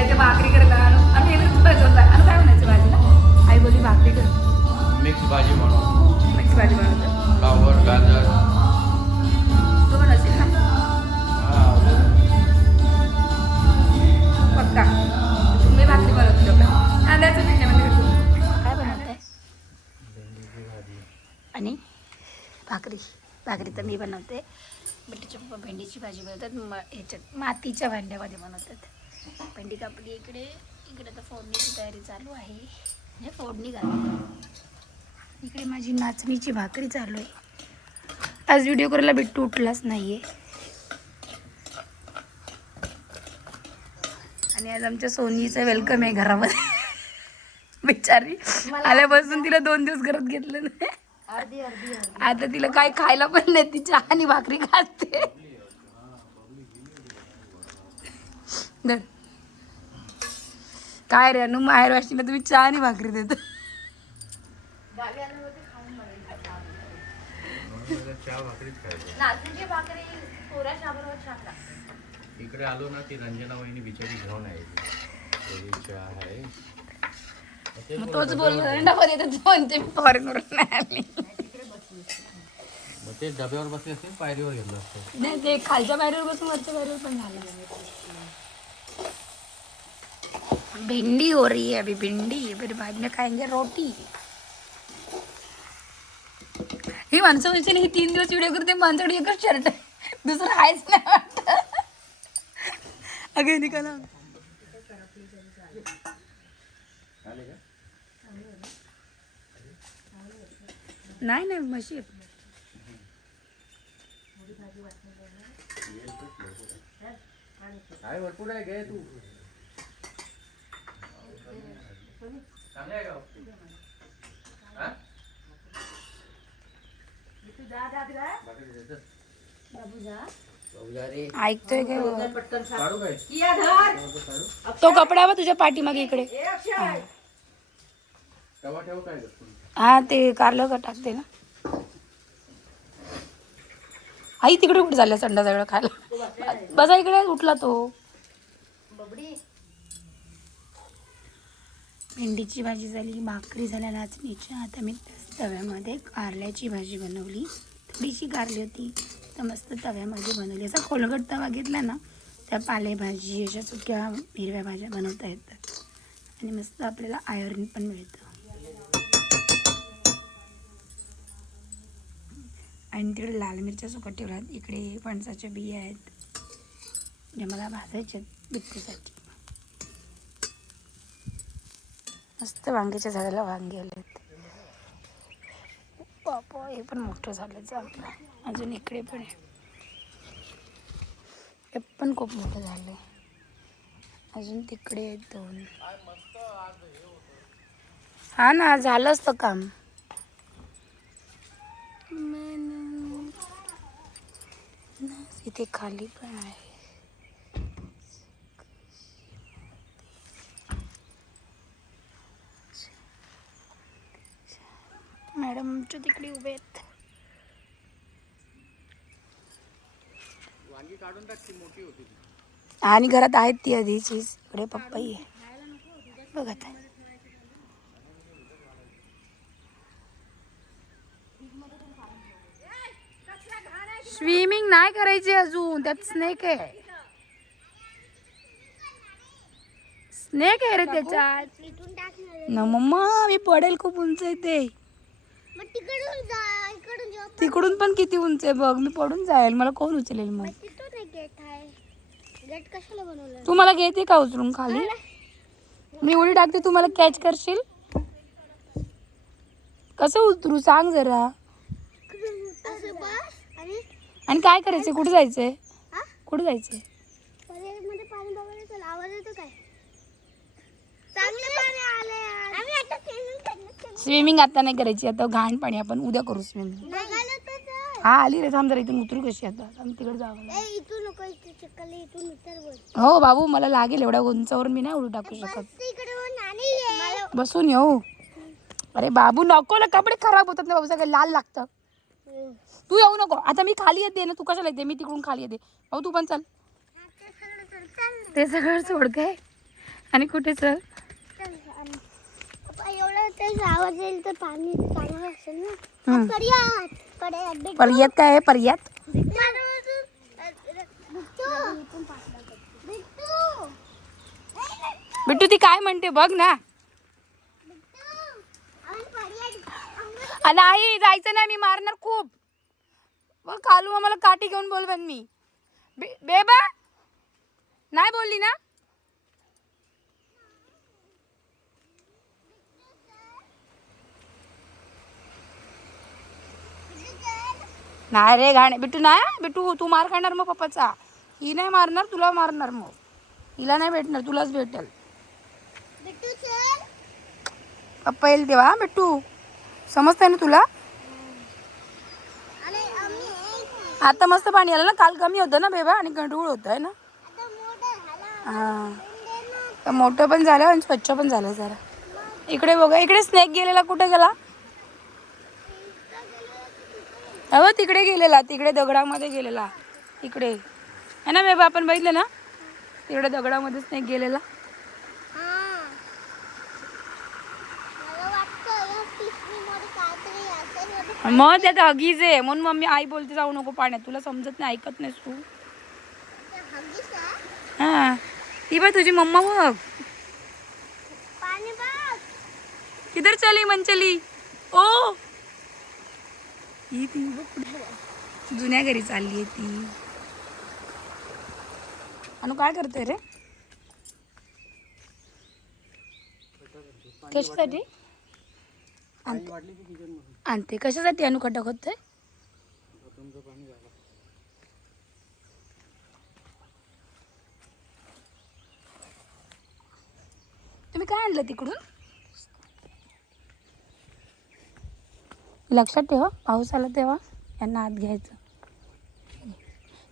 जायचं भाकरी करत. आणू आम्ही एकच आणि काय म्हणायचं भाजीला? आई बोली भाकरी कर. मिक्स भाजी म्हणून. मिक्स भाजी बनवतो. फ्लावर गाजर. तू पण असेल ना? पक्का. तुम्ही भाकरी बनवतो लोक कांद्याचं पीठ नाही म्हणजे काय बनवताय? भेंडीची भाजी आणि भाकरी. भाकरी तर मी बनवते. पप्पा भेंडीची भाजी बनवतात. म ह्याच्यात मातीच्या भांड्यामध्ये बनवतात. भेंडी कापली इकडे इकडे तर फोडणीची तयारी चालू आहे. म्हणजे फोडणी घालू. इकडे माझी नाचणीची भाकरी चालू आहे. आज व्हिडिओ करायला बिट्टू उठलाच नाही आहे आणि आज आमच्या सोनीचं वेलकम आहे घरामध्ये. बिचारी आल्यापासून तिला दोन दिवस घरात घेतलं नाही. आता तिला काय खायला पण नाही ती चहा आणि भाकरी खाते. धर. काय रे अनु माहेर वाशीला तुम्ही चहा आणि भाकरी देत. चहा भाकरीच खायचं नाचणीची भाकरी कोऱ्या शाबूवर छान लागते इकडे आलो ना ती रंजना वहिनी बिचारी घेऊन चहा आहे. ते मग तोच बोलला डबा देतात म्हणते मी फॉरेनवरून नाही आली. मग ते डब्यावर बसले असते पायरीवर घेतलं असतं. नाही ते खालच्या बाहेरवर बसून वरच्या बाहेरवर पण झालं. भिंडी हो रही है अभी भिंडी मेरे भाई ने खाएंगे रोटी। ही माणसं म्हणजे हे तीन दिवस व्हिडिओ करते माणसाकडे एकच शर्ट दुसरं आहेच नाही वाटत अगे निकाला नाही नाही म्हशी भरपूर आहे तू। चांगलं आहे का? हा? ऐकतोय काय? काढू काय? तो कपडा बा तुझ्या पाठीमागे इकडे? हा. ते कारलं का टाकते ना? आई तिकडे कुठे झालं संडा सगळं खायला बसा इकडे उठला तो. भेंडीची भाजी झाली भाकरी झाल्या नाचणीच्या. आता मी तव्यामध्ये कारल्याची भाजी बनवली. थोडीशी कारली होती तर मस्त तव्यामध्ये बनवली. असा खोलगट तवा घेतला ना त्या पालेभाजी अशा सुक्या हिरव्या भाज्या बनवता येतात. आणि मस्त आपल्याला आयर्न पण मिळतं. आणि तिकडे लाल मिरच्या सुकट ठेवल्यात. इकडे फणसाच्या बिया आहेत. जे मला भाजायच्या आहेत मस्त वांग्याच्या झाडाला वांगे आलेत. बापा हे पण मोठं झालं चांगलं अजून इकडे पण आहे. हे पण खूप मोठं झालं अजून तिकडे आहेत दोन. हा ना झालं असतं काम. इथे खाली पण आहे. मॅडम आमच्या तिकडे उभे आहेत. वांगी काढून टाक ती मोठी होती ती. आणि घरात आहेत ती आधीचीच इकडे पप्पाई आहे बघत आहे स्विमिंग नाही करायची अजून त्यात स्नेक आहे. स्नेक आहे रे त्याच्यात. न मम्मा मी पडेल खूप उंच आहे ते मग तिकडून जा इकडून जा तिकडून पण किती उंच आहे बघ मी पडून जाईल. मला कोण उचलेल मग? तिथून एक गेट आहे. गेट कशाला बनवलं? तू मला घेते का उचलून खाली? मी उडी टाकते तू मला कॅच करशील? कसं उतरू सांग जरा. असं बस. आणि? आणि काय करायचं कुठे जायचंय? हा? कुठे जायचंय? मध्ये पाणी बघायला चला आवाज येतो काय? चांगलं पाणी आलंय आम्ही आता स्विमिंग आता नाही करायची आता घाण पाणी आपण उद्या करू स्विमिंग. हा आली रे थांब जरा इथून उतरू कशी आता? तिकडे जावं हो बाबू मला लागेल एवढ्या उंचावर मी नाही उडू टाकू शकत. बसून येऊ. अरे बाबू नको ना कपडे खराब होतात ना बाबू सगळं लाल लागतं. तू येऊ नको. आता मी खाली येते ना तू कशाला येते? मी तिकडून खाली येते. भाऊ तू पण चल. ते सगळं सोड काय आणि कुठे चल? पप्पा, एवढं ते आवाज येईल तर पाणी चांगलं असेल ना? हम्म. पर्यात. पर्यात बिट्टू. पर्यात काय आहे? पर्यात? बिट्टू बिट्टू बिट्टू ती काय म्हणते बघ ना. आपण पर्यात आ, नाही जायचं नाही मी मारणार खूप. मग कालू मला काठी घेऊन बोलवेन मी. बे- बेबा? नाही बोलली ना? नाही रे घाणे. बिट्टू नाही? बिट्टू तू मार खाणार मग पप्पाचा. ही नाही मारणार तुला मारणार मग. हिला नाही भेटणार तुलाच भेटेल. पप्पा येईल तेव्हा बिट्टू? समजतंय ना तुला? आता मस्त पाणी आलं ना काल कमी होतं ना बेबा आणि गंडूळ होतं आहे ना हा. तर मोठं पण झालं आणि स्वच्छ पण झालं जरा. इकडे बघा इकडे स्नेक गेलेला कुठे गेला? अहो तिकडे गेलेला तिकडे दगडामध्ये गेलेला. इकडे. है ना बेबा आपण बघितलं ना? तिकडे दगडामध्ये स्नेक गेलेला. मग त्यात हगीज आहे. म्हणून मम्मी आई बोलते जाऊ नको पाण्यात. तुला समजत नाही ऐकत नाहीस तू. हा. ती बघ तुझी मम्मा बघ. किधर चली मंचली ओ! ही ती बघ जुन्या घरी चालली आहे ती. अनु काय करतोय रे? कशासाठी? आणते आणते कशासाठी अनु खड्डा खोदतोय? तुम्ही काय आणलं तिकडून? लक्षात ठेवा पाऊस आला तेव्हा यांना आत घ्यायचं.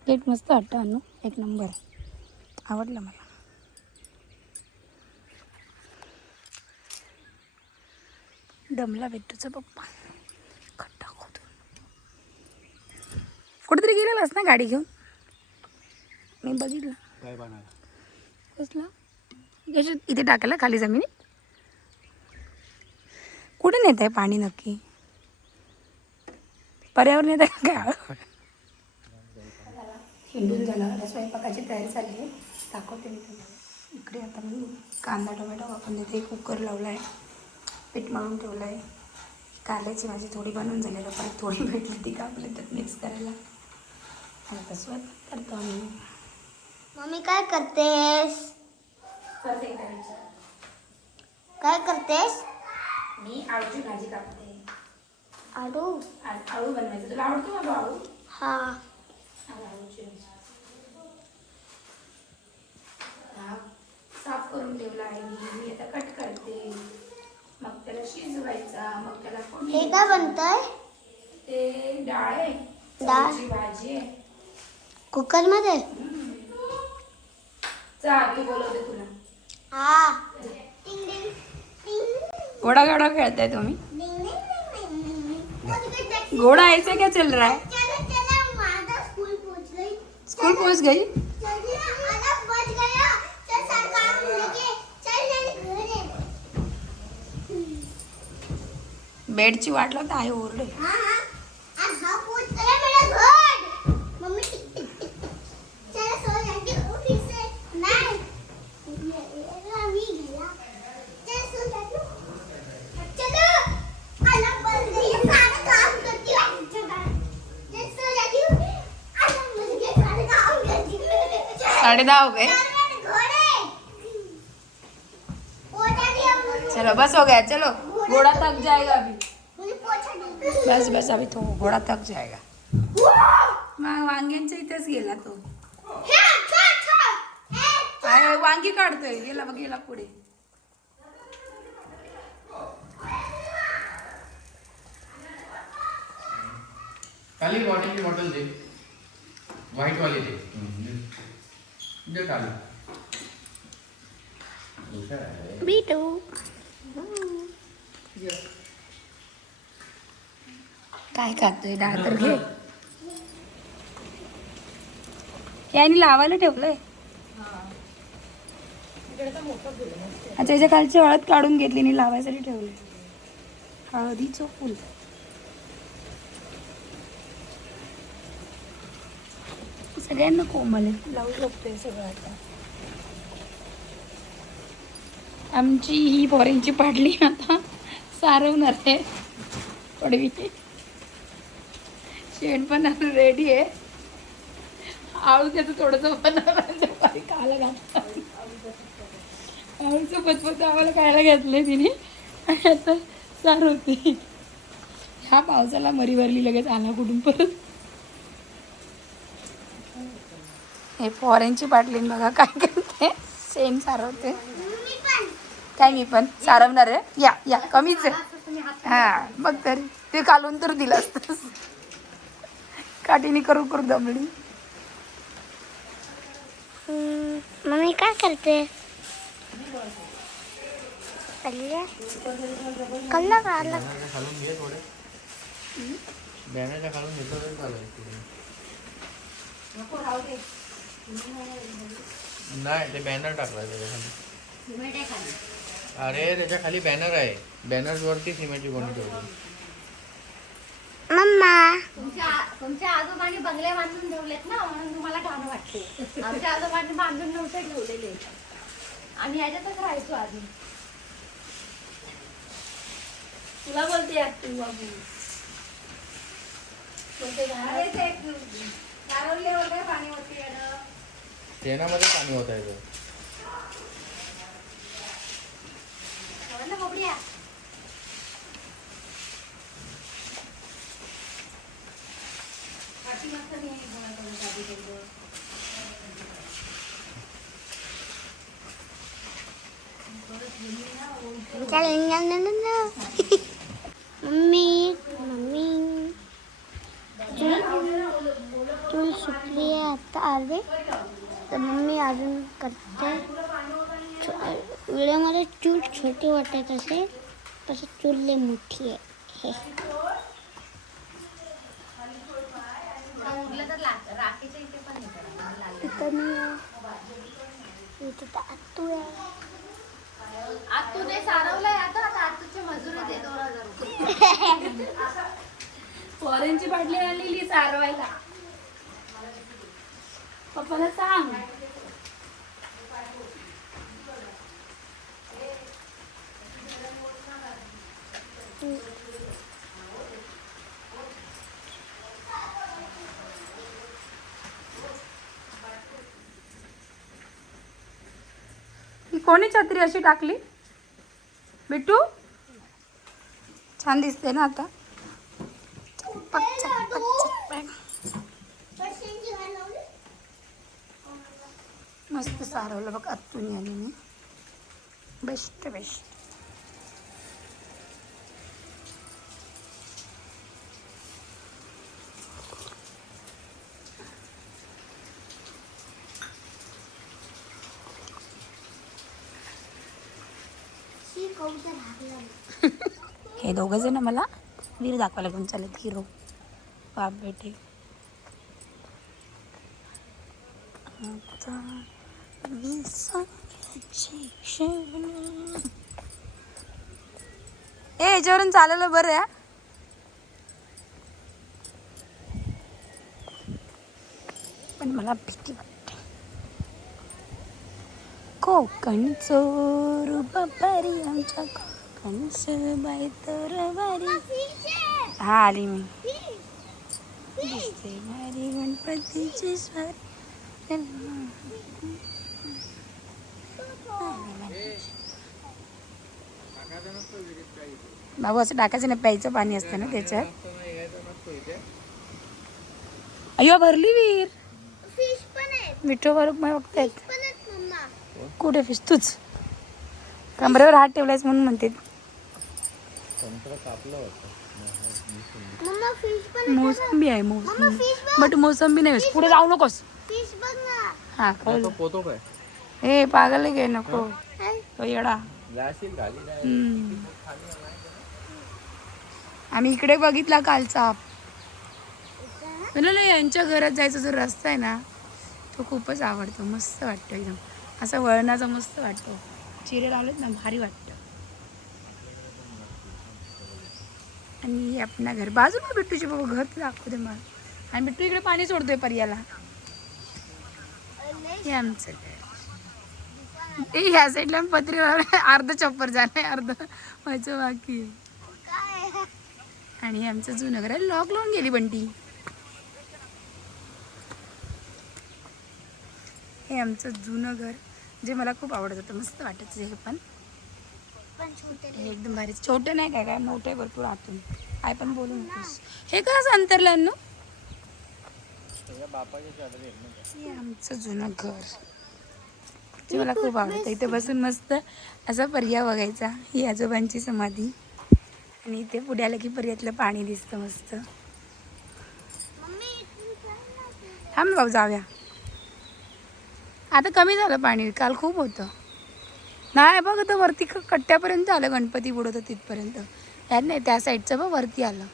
गेट मस्त वाटतं अनु एक नंबर. आवडलं मला. दमला भेटूचा पप्पा. खड्डा खोदून. कुठेतरी गेलेलास ना गाडी घेऊन? मी बघितलं. काय कसला? इथे टाकायला खाली जमिनीत? कुठे नेत आहे पाणी नक्की? पर्यावरण येत आहे काय हिंडून झालं आता स्वयंपाकाची तयारी चालली आहे. दाखवते मी तुम्हाला. इकडे आता मी कांदा टोमॅटो वापरून देते. कुकर लावला आहे पीठ मळून ठेवलं आहे कारल्याची भाजी थोडी बनवून झाली. आहे परत थोडी भेटली ती कापली त्यात मिक्स करायला. आणि आता स्वयंपाक करतो आम्ही. मम्मी काय करतेस? करते काय करतेस? मी आळूची भाजी कापते. आडू. आ- आळू बनवायचं. तुला आवडतो बाबा आळू हा. साफ करून ठेवला आहे मी. आता कट करते. मग त्याला शिजवायचा. मग त्याला हे काय बनतंय? ते डाळ आहे. डाळ? भाजी आहे. कुकरमध्ये तू बोलवते तुला. हा. घोडा घोडा खेळताय तुम्ही? घोडा ऐसे क्या चल रहा है स्कूल पहुंच गई? स्कूल पहुंच गई जल्दी ना साढ़े दहा हो गए। चलो बस हो गया चलो। घोड़ा थक जाएगा अभी। बस बस अभी तो घोड़ा थक जाएगा। वांग्यांच्या इथेच गेला तो। आहे वांगी काढतोय गेला बघ गेला पुढे खाली पाण्याची बॉटल दे। व्हाईट वाली दे। बिटू काय खातोय डाळ तर घे याने लावायला ठेवलंय अच्छा याच्या खालची हळद काढून घेतली आणि लावायसाठी ठेवलंय हळदीचं फुल सगळ्यांना कोमल आहे. लावू शकतोय सगळं आता. आमची ही फॉरेनची पाडली आता. सारवणार आहे पडवी. शेण पण रेडी आहे. आळू त्याचं थोडंसं बनवलं खायला घातलं. आळूचं पचपच आम्हाला खायला घातलंय तिने. आणि आता सारवते. ह्या पावसाला मरी भरली लगेच आला कुठून परत. हे फॉरेनची बाटली बघा काय करते. सेम सारवते. काय मी पण सारवणार आहे? या या कमीच आहे. हा बघ तरी. ते कालून तर दिलं असतंस. काठीने करू करू दमडी. मम्मी काय करते? कल्ला बॅनरच्या खालून घे थोडे बॅनरच्या खालून घेतलं. नाही ते बॅनर टाकला त्याच्याखाली अरे त्याच्याखाली बॅनर आहे. बॅनर वरती सिमेंटची कोणी ठेवली? मम्मा. तुमच्या तुमच्या आजोबांनी बंगले बांधून ठेवलेत ना म्हणून तुम्हाला घाण वाटते. आमच्या आजोबांनी बांधून नव्हते ठेवलेले. आम्ही याच्यातच राहायचो आधी. तुला बोलते तू बाबू. बोलते अरे ते नारळले वगैरे पाणी होती. शेणामध्ये पाणी होत आहे ते. समजलं बोबड्या? पाठी मस्त मी कोणाकडून गादी केलं. मम्मी मम्मी आहे आता आले तर मम्मी अजून करते. व्हिडिओमध्ये चूल छोटी वाटत असेल तसं चूल लय मोठी आहे. हे. हे. इथं मी आहे. इथं तर आत्तू आहे. आज तू ते सारवलंय आता आता आतूचे मजुरी दे दोन हजार रुपये. फॉरेनची बाटली आणलेली सारवायला. पप्पाला सांग. ही कोणी छत्री अशी टाकली? बिट्टू? छान दिसते ना आता. मस्त सारवलं बघ आतून आली मी. बेस्ट बेस्ट हे दोघं जण मला वीर दाखवायला घेऊन चालत हिरो बाप बेटे आता विसंगाची क्षण. ए याच्यावरून चालेल बरं आहे पण मला भीती वाटते. कोकण चोर बापारी आमच्या कोकण बाई तर बारी हा आली मी. दिसते भारी गणपतीची स्वारी. बाबू असं टाकायचं नाही प्यायचं पाणी असतं ना त्याच्यात. अय्यो भरली वीर. फिश पण आहे मिठो वर बघतायत पण आहेत मम्मा. कुठे फिस तूच. कमरेवर हात ठेवलायस म्हणून म्हणते. संत्र कापलं होतं मम्मा. फिश पण मोसंबी. आहे मम्मा मोसंबी फिश बट मोसंबी नाही पुढे जाऊ नकोस. फिश बघ ना. हा ए पागल काय नको. तो येडा. हम्म. आम्ही इकडे बघितला कालचा. म्हणलं यांच्या घरात जायचा जो रस्ता आहे ना तो खूपच आवडतो मस्त वाटतो एकदम. असा वळणाचा मस्त वाटतो. चिरे लावलेत ना भारी वाटतं. आणि हे आपल्या घर बाजूला बिट्टूचे बाबा घर तर दाखवते मला. आणि बिट्टू इकडे पाणी सोडतोय पर्याला. हे आमचं घर. ते ह्या साईडला पत्रे अर्ध चप्पर झालंय अर्ध व्हायचं बाकी आणि आमचं जुनं घर आहे लॉक लावून गेली बंटी. हे आमचं जुनं घर जे मला खूप आवडत होतं मस्त वाटायचं हे पण. हे एकदम भारी छोटं नाही काय काय मोठं आहे भरपूर आतून. काय पण बोलू नकोस. हे का असं अंतरलं आमचं जुनं घर. जे मला खूप आवडतं. इथे बसून मस्त असा पर्या बघायचा ही आजोबांची समाधी. आणि इथे पुढे आलं की पर्यातलं पाणी दिसतं मस्त. थांब भाऊ जाऊया. आता कमी झालं पाणी काल खूप होतं. नाही बघ तर वरती क- कट्ट्यापर्यंत आलं गणपती बुडत तिथपर्यंत. यात नाही त्या साईडचं बघ वरती आलं.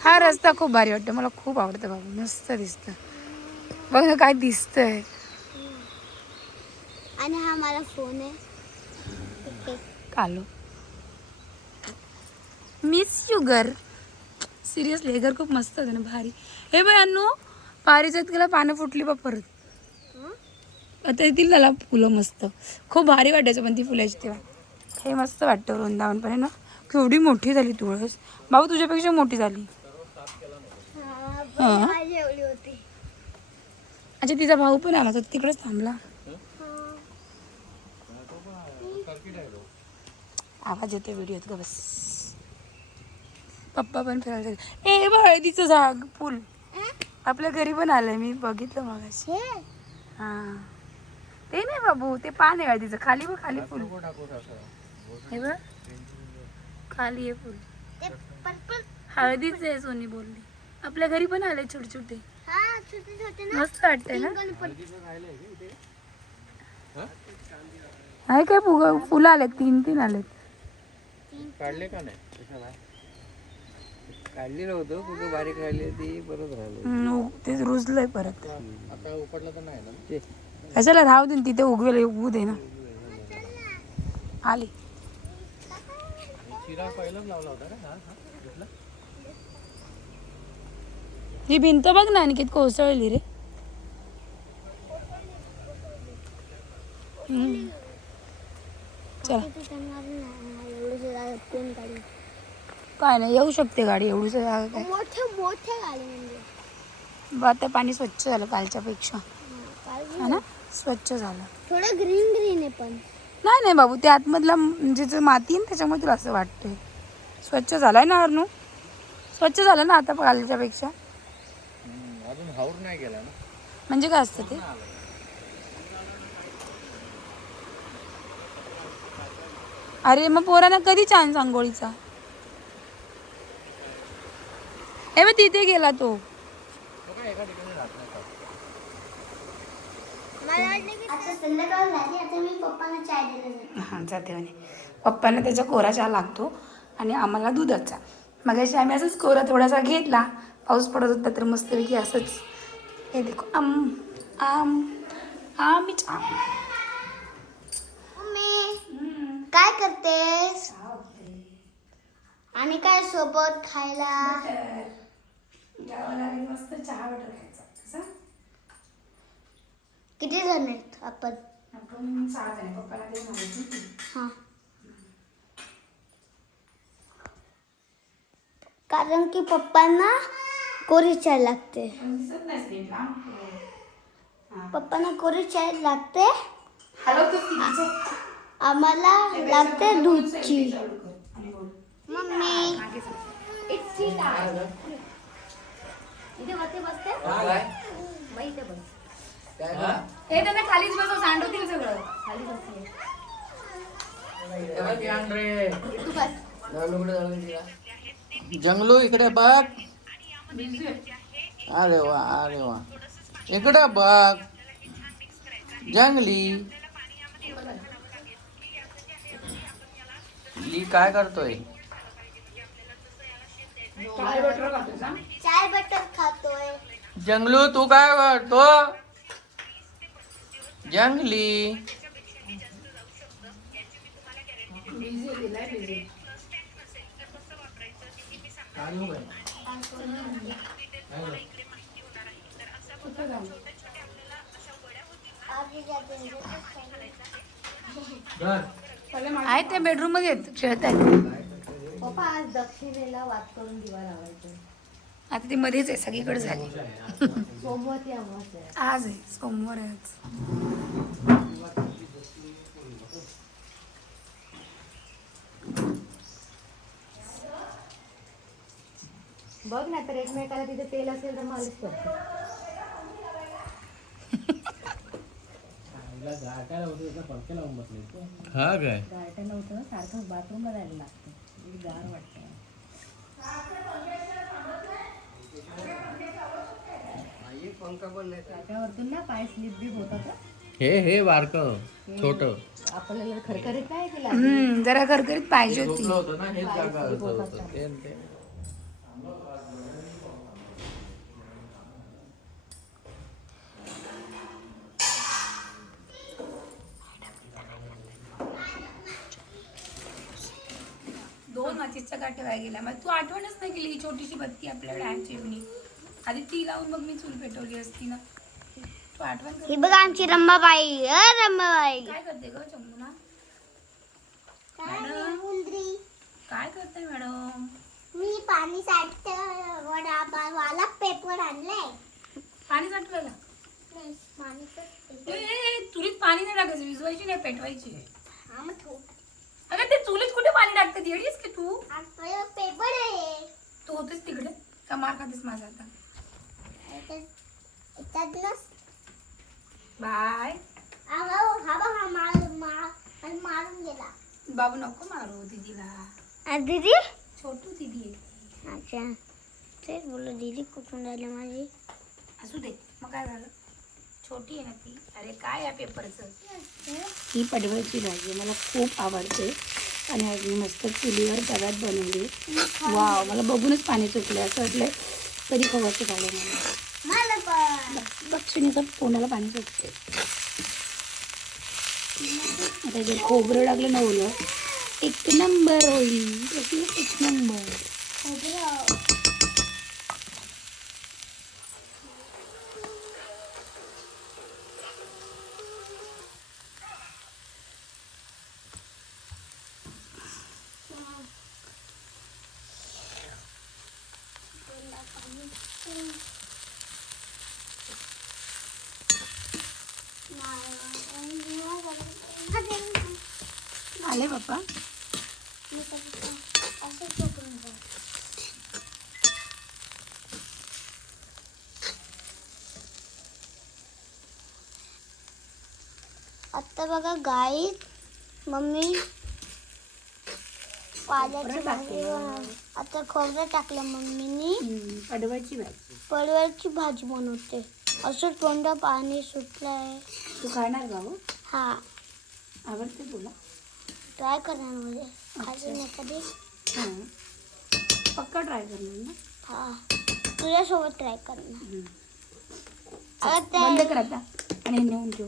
हा रस्ता खूप भारी वाटतो. मला खूप आवडतं बाबा मस्त दिसतं. बघ ना काय दिसतंय. आणि हा माझा फोन आहे. कालो. मिस शुगर सिरियसली हे घर खूप मस्त होतं ना भारी. हे बाय अन्नू पारीच्या तिला पानं फुटली बा परत? आता येतील त्याला फुलं मस्त. खूप भारी वाटायचं पण ती फुलाची तेव्हा. हे मस्त वाटतं वृंदावन पण आहे ना. केवढी मोठी झाली तुळस भाऊ तुझ्यापेक्षा मोठी झाली. अच्छा तिचा भाऊ पण आला तर तिकडेच थांबला. आवाज येतो व्हिडिओत ग बस. पप्पा पण फिरायला गेले. ए बघ हळदीचं झाड अं? आपल्या घरी पण आलंय मी बघितलं मगाशी. हे? ते नाही बाबू ते पान आहे हळदीचं खाली बघ खाली फुल. हे बघ. खाली आहे फुल. हळदीच आहे सोनी बोलली. आपल्या घरी पण आले छोटे छोटे मस्त वाटतंय ना? आहे काय फुग? फुलं आलेत तीन तीन आलेत. काढले का नाही? काढलेलं होतं कुठं बारीक राहिली ती परत राहिली हम्म, ते रुजलंय परत. आता तर नाही ना? कशाला राहू दे ना, तिथे उगवेल उगवू दे ना. आली. चिरा पहिलाच लावला होता का हा हा ही भिंत बघ ना आणखी कोसळली रे हम्म. चला तिथे करणार नाही एवढं जागा कोण गाडी काय नाही येऊ शकते गाडी एवढीच जागा काय? मोठे मोठे गाडी म्हणजे. आता पाणी स्वच्छ झालं कालच्या पेक्षा. हा, हा ना? स्वच्छ झालं. थोडं ग्रीन ग्रीन आहे पण. नाही नाही बाबू ते आतमधला म्हणजे जो माती आहे ना त्याच्यामुळे तुला असं वाटतंय. स्वच्छ झालाय ना अर्नू? स्वच्छ झालं ना आता कालच्या पेक्षा? हम्म, अजून हाऊर नाही गेला ना. म्हणजे काय असतं ते? अरे मग पोरांना कधी चान्स आंघोळीचा? ए मग तिथे गेला तो. तो काय एका ठिकाणी राहत नाही का मला वाटलं की आता संध्याकाळ झाली आता मी पप्पांना चाय दिलं जाते. हां जाते म्हणे. पप्पांना त्याचा कोरा चहा लागतो आणि आम्हाला दुधाचा. मग आम्ही असंच कोरा थोडासा घेतला. पाऊस पडत होता तर मस्तपैकी असंच. हे देखो आम आम आम मम्मी काय करतेस? आणि काय सोबत खायला? मस्त चहा कसा? किती जण आहेत आपण? आपण सहा जण पप्पाला ते. सांगितलं हा कारण की पप्पांना कोरी चाय लागते. दिसत स्क्रीन पप्पांना कोरी चाय लागते. तिचे. आम्हाला लागते दूधची. आणि बोल. मम्मी. मागे सर. इट्स टी टाइम इथे वरती बसते. काय? मग इथे बस. काय हे? त्यांना खालीच बसव सांडवतील सगळं. खाली बसते ध्यान रे तू बस. जंगलू इकडे बघ. अरे वा अरे वा. इकडे बघ. जंगली. ली काय करतोय? चाय बटर खातोय. जंगलू तू काय करतो? जंगली. आहे ते बेडरूममध्ये खेळत आहेत पप्पा आज दक्षिणेला वाद करून दिवा लावायचं आता ती मध्येच आहे सगळीकडे झाली. सोमवती अमावस्या आहे. आज आहे सोमवार आहे आज. बघ ना तर एकमेकाला तिथे तेल असेल तर मालिश करतो हा काय? गार्टन नव्हतं सारखं बाथरूमला जायला लागतं. गार वाटतं त्याच्यावरतून ना पाय स्लिप बी होत होतं हे हे बारक छोट. आपल्याला खरखरीत नाही तिला जरा करकरीत पाहिजे होती. हेच जागा होतं होतं. ते आठवणच नाही केली ही छोटीशी बत्ती आपल्याकडे आहे चिमणी. आधी ती लावून मग मी चूल पेटवली असती ना. तू आठवण कर. ही बघा आमची रंबाबाई. अ रंबाबाई. काय करते ग काय करते मॅडम? मी पाणी साठते वडा वाला पेपर आणलाय. पाणी साठवायला? नाही, पाणीचंच ए, ए, ए, चुलीत पाणी नाही टाकायचं विजवायची नाही पेटवायची हा, मग ठेव. अगं ते चुलीत कुठे पाणी टाकते? येडीस की तू? पेपर आहे. तू होतेस तिकडे? का मार खातेस माझा आता? बाय. हा हा मारून गेला. बाबू नको मारू दीदीला. दीदी? छोटू दीदी अच्छा. तेच बोललो दीदी कुठून राहिली माझी? असू दे मग काय झालं? छोटी आहे ना ती. अरे काय या पेपरचं ही पडवळची भाजी मला खूप आवडते. आणि आज मी मस्त चुलीवर तव्यात बनवली. वाव मला बघूनच पाणी सुटलं असं वाटलं कधी खवरचं झालं मला. बक्षिणीचं तोंडाला पाणी सुटते आता जे खोबरं टाकलं ना ओलं एक नंबर होईल. एक नंबर खोबरं. आले पप्पा? आता बघा गाई मम्मी पाल्याची भाजी आता खोबरं टाकलं मम्मीनी. पडवळची भाजी पडवळची भाजी बनवते. असं तोंड पाणी सुटलंय. तू खाणार का हो? हा. आवडते तुला? ट्राय करणार म्हणजे. नाही कधी हां. पक्का ट्राय करणार ना? हा. तुझ्यासोबत ट्राय करणार. हम्म. आता बंद कर आता. आणि नेऊन ठेव.